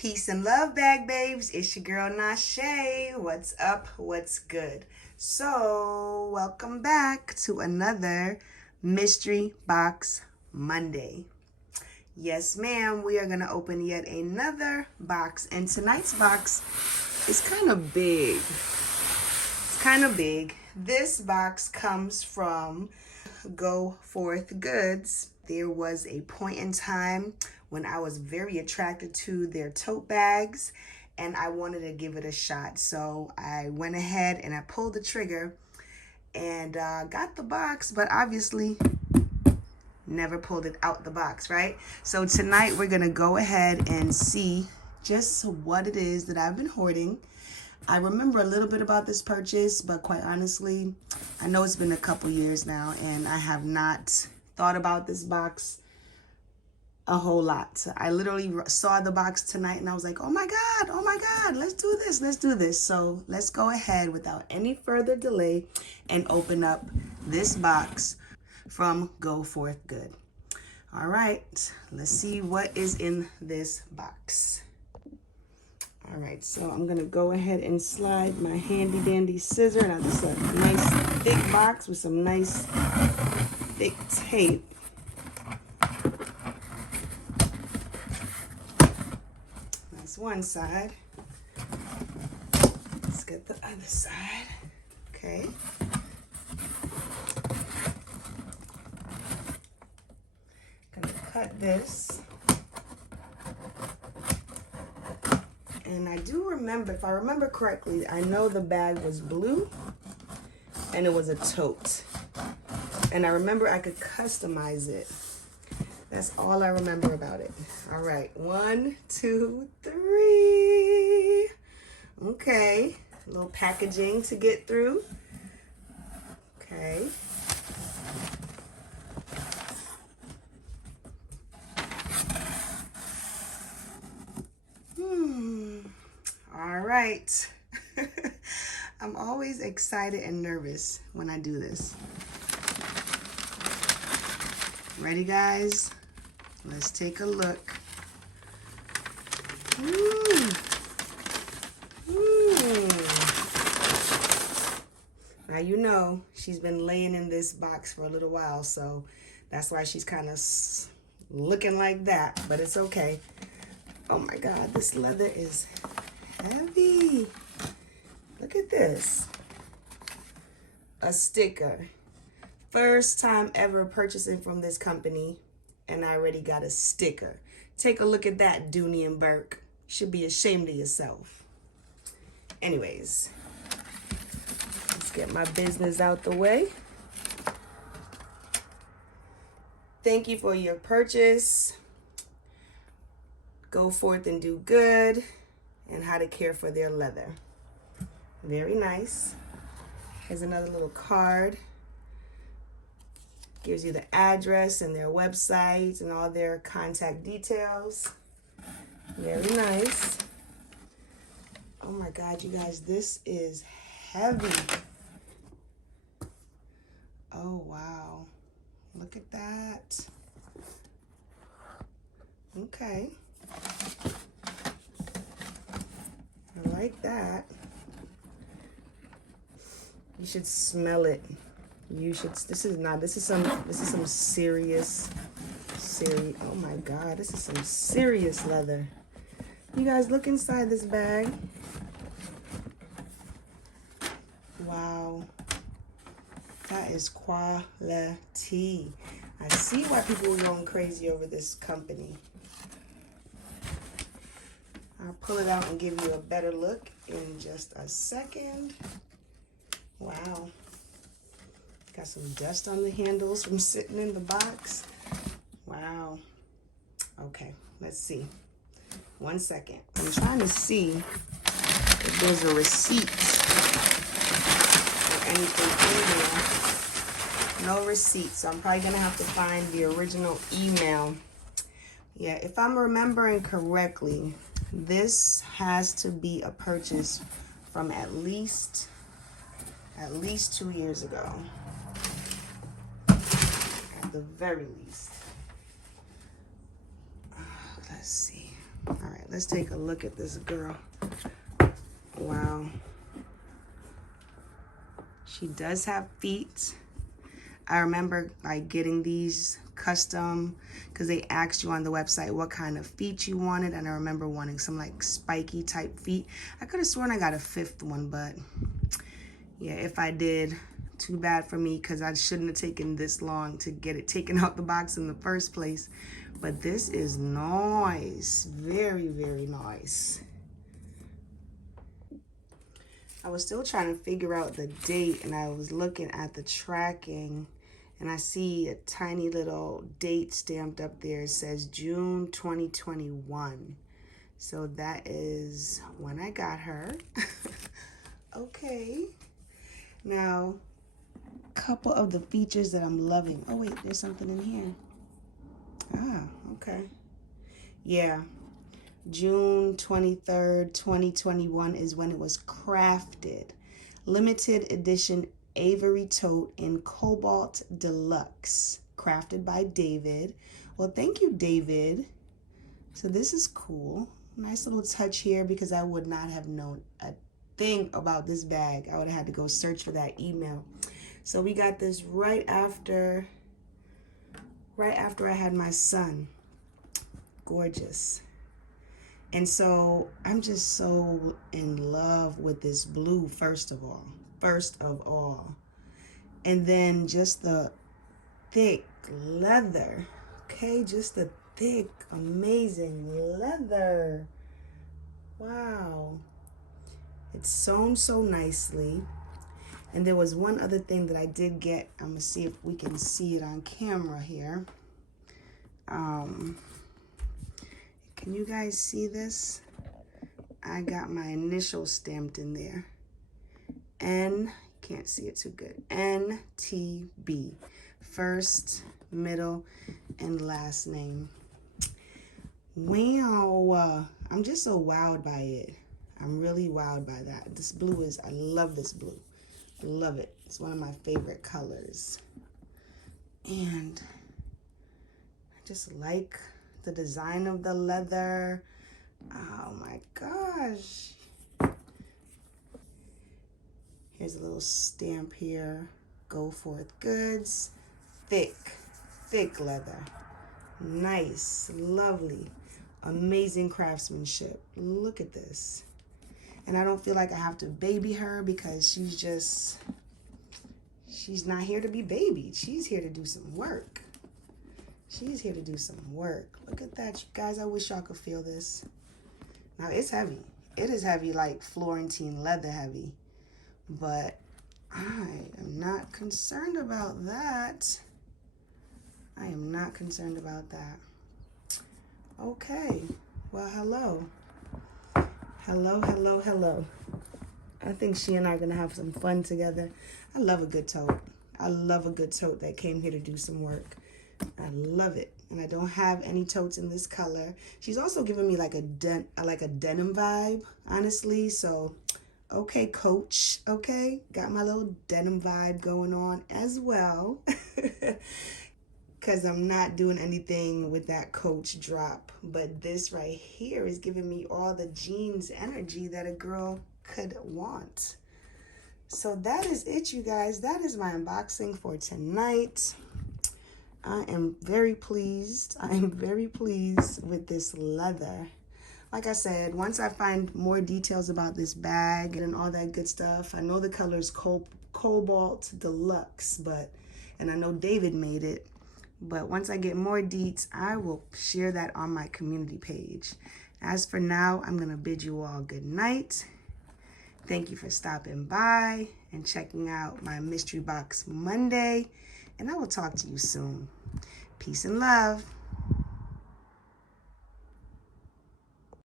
Peace and love, bag babes. It's your girl Nashe. What's up? What's good? So, welcome back to another Mystery Box Monday. Yes, ma'am. We are going to open yet another box. And tonight's box is kind of big. It's kind of big. This box comes from Go Forth Goods. There was a point in time when I was very attracted to their tote bags and I wanted to give it a shot. So I went ahead and I pulled the trigger and got the box, but obviously never pulled it out the box, right? So tonight we're gonna go ahead and see just what it is that I've been hoarding. I remember a little bit about this purchase, but quite honestly, I know it's been a couple years now and I have not thought about this box a whole lot. So I literally saw the box tonight and I was like, oh my God, let's do this. So let's go ahead without any further delay and open up this box from Go Forth Good. All right, let's see what is in this box. All right, so I'm gonna go ahead and slide my handy dandy scissor. Now this is a nice thick box with some nice thick tape. That's one side. Let's get the other side. Okay. Gonna cut this. And I do remember, if I remember correctly, I know the bag was blue and it was a tote. And I remember I could customize it. That's all I remember about it. All right, 1, 2, 3. Okay, a little packaging to get through. Okay. All right. I'm always excited and nervous when I do this. Ready, guys? Let's take a look. Now, you know, she's been laying in this box for a little while, so that's why she's kind of looking like that, but it's okay. Oh my God, this leather is heavy. Look at this. A sticker. First time ever purchasing from this company, and I already got a sticker. Take a look at that, Dooney and Burke. You should be ashamed of yourself. Anyways, let's get my business out the way. Thank you for your purchase. Go forth and do good, and how to care for their leather. Very nice. Here's another little card. Gives you the address and their website and all their contact details. Very nice. Oh my God, you guys, this is heavy. Oh, wow. Look at that. Okay. I like that. You should smell it. You should. This is some serious. Oh my God, this is some serious leather. You guys, look inside this bag. Wow, that is quality. I see why people are going crazy over this company. I'll pull it out and give you a better look in just a second. Wow. Got some dust on the handles from sitting in the box. Wow. Okay, let's see. 1 second. I'm trying to see if there's a receipt or anything in here. No receipt, so I'm probably gonna have to find the original email. Yeah, if I'm remembering correctly, this has to be a purchase from at least 2 years ago. At the very least. Let's see. All right, let's take a look at this girl. Wow. She does have feet. I remember like getting these custom because they asked you on the website what kind of feet you wanted, and I remember wanting some like spiky type feet. I could have sworn I got a 5th one, but yeah, if I did, too bad for me, because I shouldn't have taken this long to get it taken out the box in the first place. But this is nice. Very, very nice. I was still trying to figure out the date, and I was looking at the tracking, and I see a tiny little date stamped up there. It says June 2021. So that is when I got her. Okay. Now, a couple of the features that I'm loving. Oh wait, there's something in here. Ah, okay. Yeah. June 23rd, 2021 is when it was crafted. Limited edition Avery tote in Cobalt Deluxe. Crafted by David. Well, thank you, David. So this is cool. Nice little touch here, because I would not have known a thing about this bag. I would have had to go search for that email. So we got this right after I had my son. Gorgeous. And so I'm just so in love with this blue, first of all. And then just the thick leather. Okay, just the thick, amazing leather. Wow. It's sewn so nicely. And there was one other thing that I did get. I'm gonna see if we can see it on camera here. Can you guys see this? I got my initials stamped in there. Can't see it too good. NTB. First, middle, and last name. Wow. I'm just so wowed by it. I'm really wowed by that. This blue is, I love this blue. I love it. It's one of my favorite colors. And I just like the design of the leather. Oh my gosh. Here's a little stamp here. Go Forth Goods. Thick leather. Nice, lovely, amazing craftsmanship. Look at this. And I don't feel like I have to baby her, because she's not here to be babied. She's here to do some work. She's here to do some work. Look at that, you guys. I wish y'all could feel this. Now, it's heavy. It is heavy, like Florentine leather heavy. But I am not concerned about that. I am not concerned about that. Okay. Well, hello. Hello. I think she and I are going to have some fun together. I love a good tote. I love a good tote that came here to do some work. I love it. And I don't have any totes in this color. She's also giving me like a denim vibe, honestly. So, okay, Coach. Okay, got my little denim vibe going on as well. Because I'm not doing anything with that Coach drop. But this right here is giving me all the jeans energy that a girl could want. So that is it, you guys. That is my unboxing for tonight. I am very pleased. I am very pleased with this leather. Like I said, once I find more details about this bag and all that good stuff, I know the color is Cobalt Deluxe, and I know David made it. But once I get more deets, I will share that on my community page. As for now, I'm going to bid you all good night. Thank you for stopping by and checking out my Mystery Box Monday. And I will talk to you soon. Peace and love.